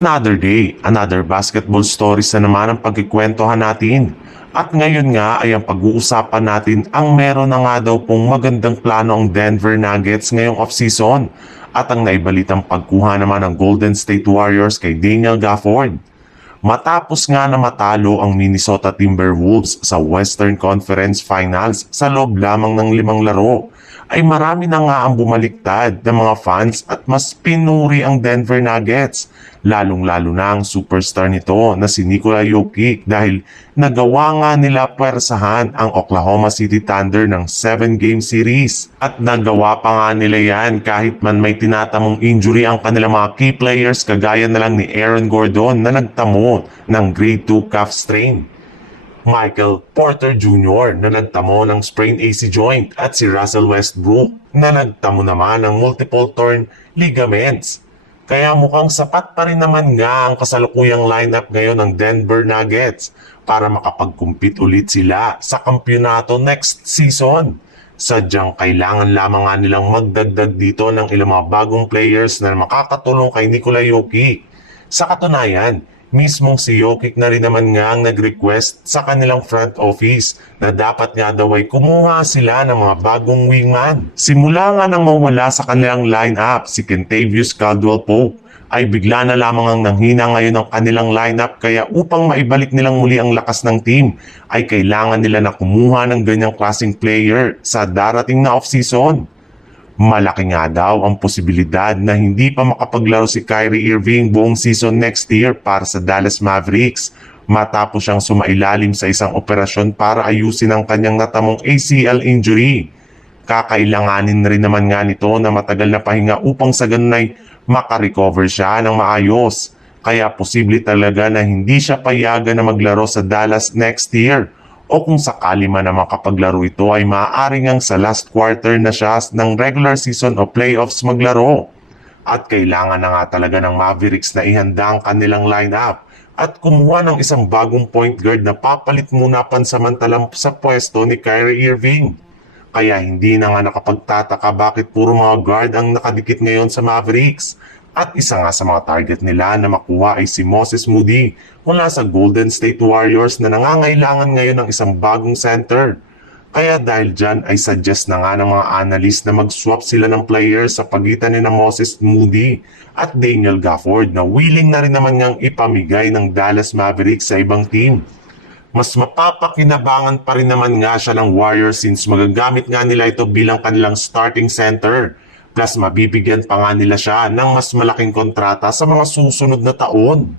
Another day, another basketball stories na naman ang pagkikwentuhan natin. At ngayon nga ay ang pag-uusapan natin ang meron na nga daw pong magandang plano ang Denver Nuggets ngayong offseason at ang naibalitang pagkuha naman ng Golden State Warriors kay Daniel Gafford. Matapos nga na matalo ang Minnesota Timberwolves sa Western Conference Finals sa loob lamang ng 5 laro, ay marami na nga ang bumaliktad ng mga fans at mas pinuri ang Denver Nuggets, lalong-lalo na ang superstar nito na si Nikola Jokic dahil nagawa nga nila pwersahan ang Oklahoma City Thunder ng 7-game series. At nagawa pa nga nila yan kahit man may tinatamong injury ang kanilang mga key players kagaya na lang ni Aaron Gordon na nagtamo ng grade 2 calf strain, Michael Porter Jr. na nagtamo ng sprained AC joint at si Russell Westbrook na nagtamo naman ng multiple torn ligaments. Kaya mukhang sapat pa rin naman nga ang kasalukuyang lineup ngayon ng Denver Nuggets para makapag-compete ulit sila sa kampyonato next season. Sadyang kailangan lamang nga nilang magdagdag dito ng ilang mga bagong players na makakatulong kay Nikola Jokic. Sa katunayan, mismong si Jokic na rin naman nga ang nag-request sa kanilang front office na dapat nga daw ay kumuha sila ng mga bagong wingman. Simula nga nang mawala sa kanilang lineup si Kentavious Caldwell-Pope, ay bigla na lamang ang nanghina ngayon ang kanilang lineup, kaya upang maibalik nilang muli ang lakas ng team ay kailangan nila na kumuha ng ganyang klaseng player sa darating na offseason. Malaki nga daw ang posibilidad na hindi pa makapaglaro si Kyrie Irving buong season next year para sa Dallas Mavericks matapos siyang sumailalim sa isang operasyon para ayusin ang kanyang natamong ACL injury. Kakailanganin rin naman nga nito na matagal na pahinga upang sa ganun ay makarecover siya ng maayos. Kaya posible talaga na hindi siya payagan na maglaro sa Dallas next year. O kung sakali man na makapaglaro ito ay maaaring ang sa last quarter na siya ng regular season o playoffs maglaro. At kailangan na nga talaga ng Mavericks na ihanda ang kanilang lineup at kumuha ng isang bagong point guard na papalit muna pansamantalang sa pwesto ni Kyrie Irving. Kaya hindi na nga nakapagtataka bakit puro mga guard ang nakadikit ngayon sa Mavericks. At isa nga sa mga target nila na makuha ay si Moses Moody mula sa Golden State Warriors na nangangailangan ngayon ng isang bagong center. Kaya dahil dyan ay suggest na nga ng mga analyst na mag-swap sila ng players sa pagitan ni na Moses Moody at Daniel Gafford na willing na rin naman ngang ipamigay ng Dallas Mavericks sa ibang team. Mas mapapakinabangan pa rin naman nga siya ng Warriors since magagamit nga nila ito bilang kanilang starting center. Plus mabibigyan pa nga nila siya ng mas malaking kontrata sa mga susunod na taon.